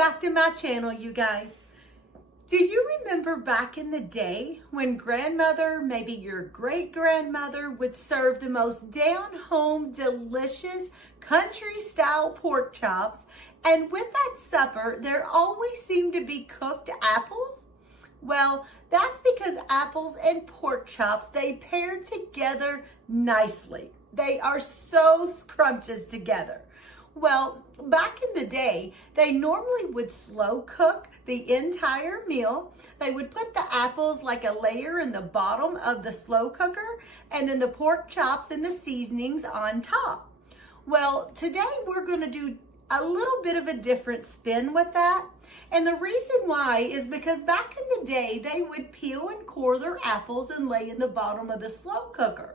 back to my channel, you guys. Do you remember back in the day when grandmother, maybe your great-grandmother, would serve the most down-home, delicious, country-style pork chops, and with that supper, there always seemed to be cooked apples? Well, that's because apples and pork chops, they pair together nicely. They are so scrumptious together. Well, back in the day, they normally would slow cook the entire meal. They would put the apples like a layer in the bottom of the slow cooker, and then the pork chops and the seasonings on top. Well, today we're going to do a little bit of a different spin with that. And the reason why is because back in the day, they would peel and core their apples and lay in the bottom of the slow cooker.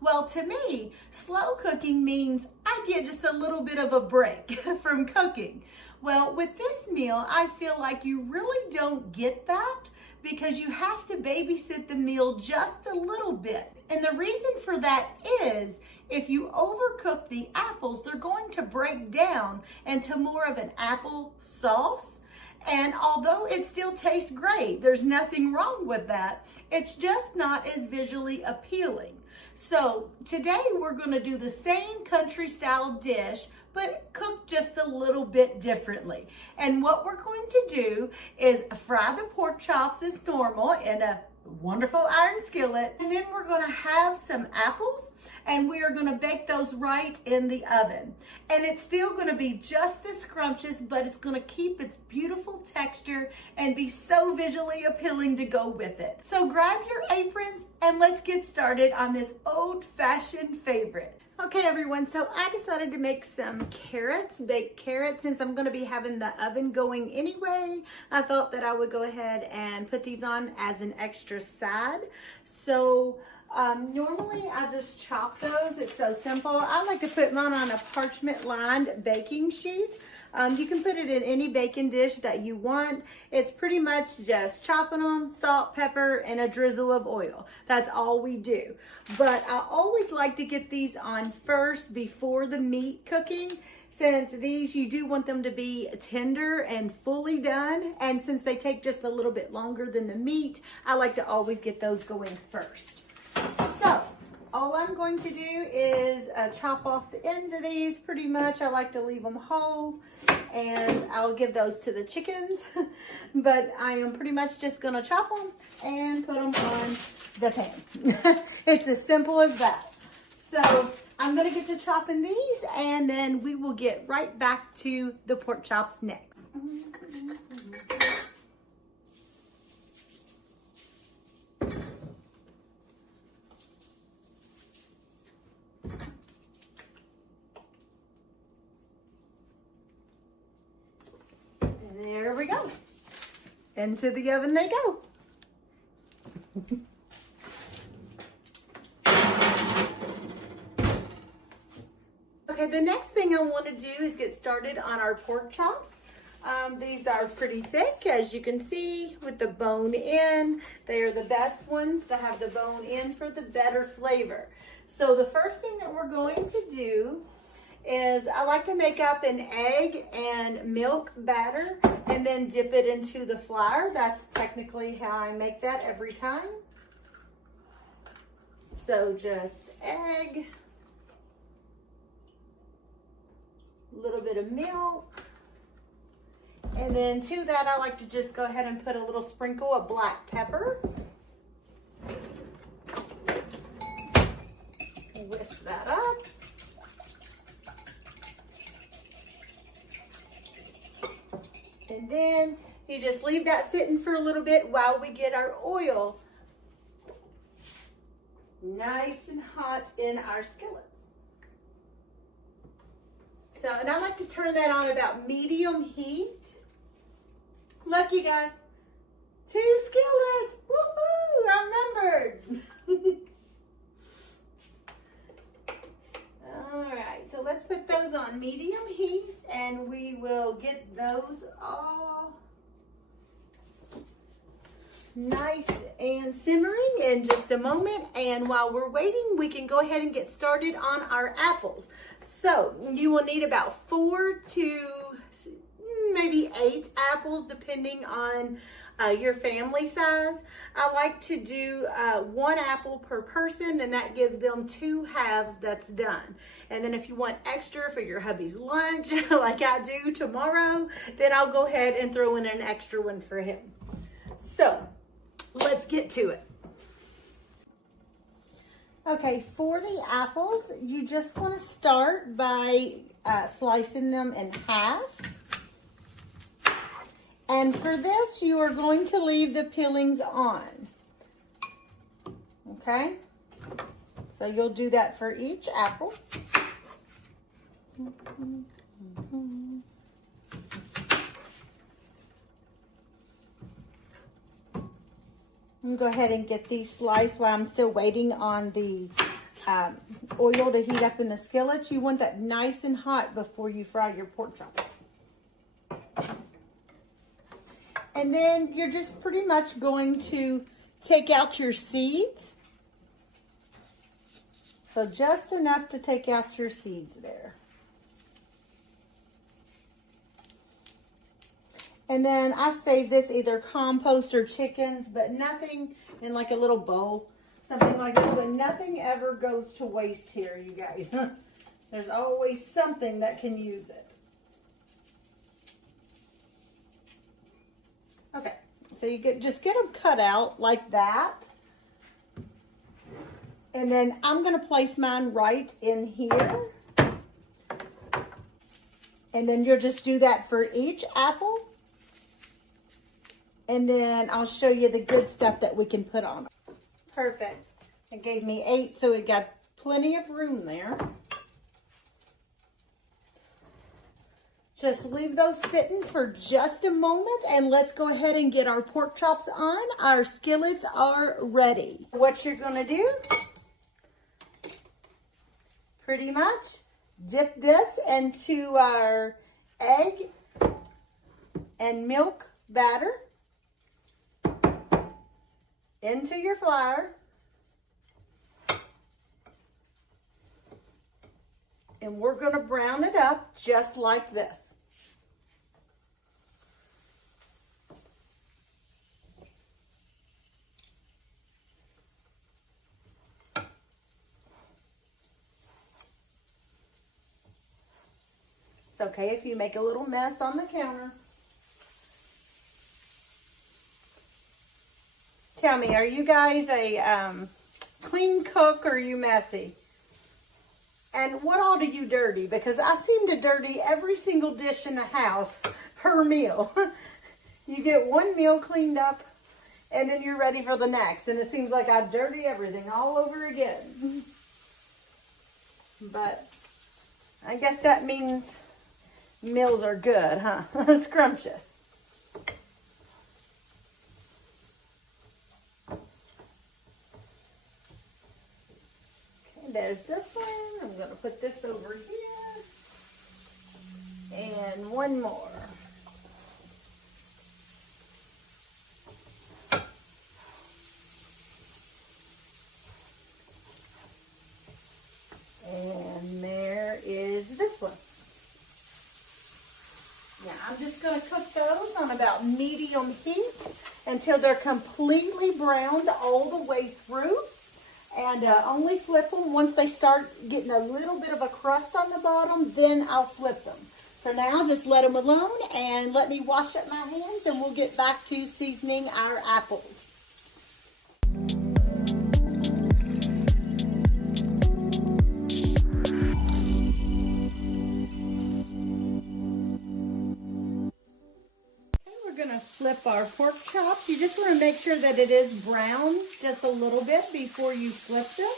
Well, to me, slow cooking means I get just a little bit of a break from cooking. Well, with this meal, I feel like you really don't get that because you have to babysit the meal just a little bit. And the reason for that is if you overcook the apples, they're going to break down into more of an apple sauce. And although it still tastes great, there's nothing wrong with that, it's just not as visually appealing. So today we're going to do the same country style dish, but cooked just a little bit differently. And what we're going to do is fry the pork chops as normal in a wonderful iron skillet. And then we're going to have some apples and we are going to bake those right in the oven. And it's still going to be just as scrumptious, but it's going to keep its beautiful texture and be so visually appealing to go with it. So grab your aprons and let's get started on this old-fashioned favorite. Okay, everyone, so I decided to make some carrots, baked carrots. Since I'm going to be having the oven going anyway, I thought that I would go ahead and put these on as an extra side. So normally I just chop those. It's so simple. I like to put mine on a parchment lined baking sheet. You can put it in any baking dish that you want. It's pretty much just chopping them, salt, pepper, and a drizzle of oil. That's all we do. But I always like to get these on first before the meat cooking, since these, you do want them to be tender and fully done. And since they take just a little bit longer than the meat, I like to always get those going first. So all I'm going to do is chop off the ends of these pretty much. I like to leave them whole and I'll give those to the chickens. But I am pretty much just going to chop them and put them on the pan. It's as simple as that. So I'm going to get to chopping these and then we will get right back to the pork chops next. There we go. Into the oven they go. Okay, the next thing I want to do is get started on our pork chops. These are pretty thick, as you can see, with the bone in. They are the best ones to have the bone in for the better flavor. So the first thing that we're going to do is I like to make up an egg and milk batter and then dip it into the flour. That's technically how I make that every time. So just egg, a little bit of milk, and then to that I like to just go ahead and put a little sprinkle of black pepper. Whisk that up. And then you just leave that sitting for a little bit while we get our oil nice and hot in our skillets. So, and I like to turn that on about medium heat. Look, you guys, 2 skillets. Woohoo! I remembered. All right, so let's put those on medium heat and we will get those all nice and simmering in just a moment. And while we're waiting, we can go ahead and get started on our apples. So you will need about 4 to maybe 8 apples, depending on your family size. I like to do 1 apple per person, and that gives them 2 halves that's done. And then if you want extra for your hubby's lunch, like I do tomorrow, then I'll go ahead and throw in an extra one for him. So let's get to it. Okay, for the apples, you just want to start by slicing them in half. And for this, you are going to leave the peelings on. Okay? So you'll do that for each apple. I'm going to go ahead and get these sliced while I'm still waiting on the oil to heat up in the skillet. You want that nice and hot before you fry your pork chop. And then you're just pretty much going to take out your seeds. So just enough to take out your seeds there. And then I save this either compost or chickens, but nothing in like a little bowl, something like this, but nothing ever goes to waste here, you guys. There's always something that can use it. Okay, so you just get them cut out like that. And then I'm going to place mine right in here. And then you'll just do that for each apple. And then I'll show you the good stuff that we can put on it. Perfect. It gave me 8, so it got plenty of room there. Just leave those sitting for just a moment, and let's go ahead and get our pork chops on. Our skillets are ready. What you're going to do, pretty much dip this into our egg and milk batter, into your flour, and we're going to brown it up just like this. It's okay if you make a little mess on the counter. Tell me, are you guys a clean cook, or are you messy? And what all do you dirty? Because I seem to dirty every single dish in the house per meal. You get one meal cleaned up, and then you're ready for the next. And it seems like I dirty everything all over again. But I guess that means meals are good, huh? Scrumptious. There's this one. I'm going to put this over here. And one more. And there is this one. Now I'm just going to cook those on about medium heat until they're completely browned all the way through. And only flip them once they start getting a little bit of a crust on the bottom, then I'll flip them. For now, just let them alone and let me wash up my hands, and we'll get back to seasoning our apples. Flip our pork chops. You just want to make sure that it is brown just a little bit before you flip them.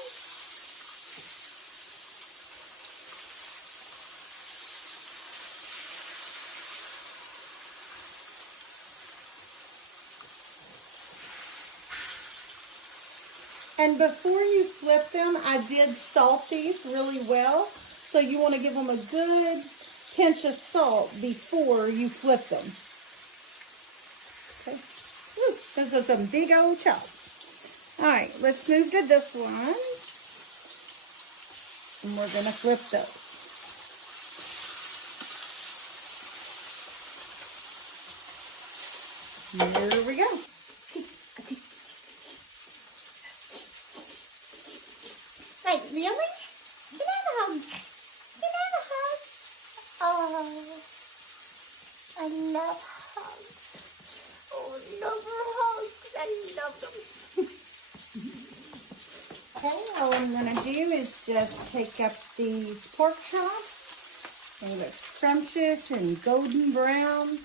And before you flip them, I did salt these really well. So you want to give them a good pinch of salt before you flip them. Okay. Woo, those are some big old chops. All right, let's move to this one. And we're going to flip those. Here we go. Hey, really? Can I have a hug? Can I have a hug? Oh, I love hugs. Oh, love hugs. I love them. Okay, all I'm going to do is just take up these pork chops. They look scrumptious and golden brown.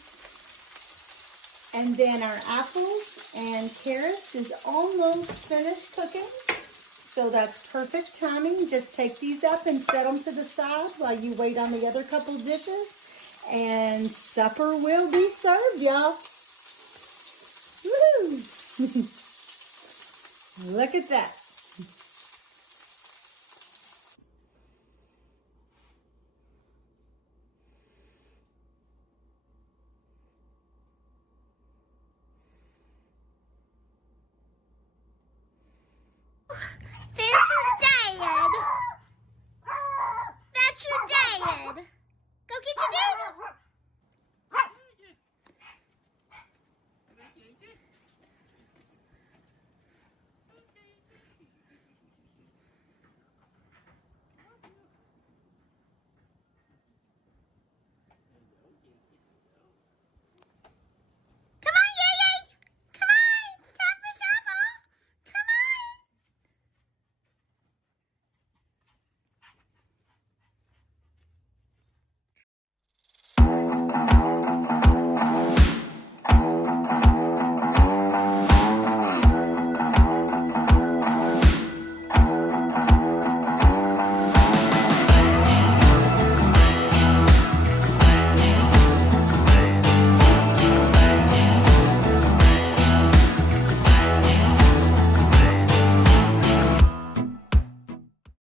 And then our apples and carrots is almost finished cooking. So that's perfect timing. Just take these up and set them to the side while you wait on the other couple dishes. And supper will be served, y'all. Woohoo! Look at that.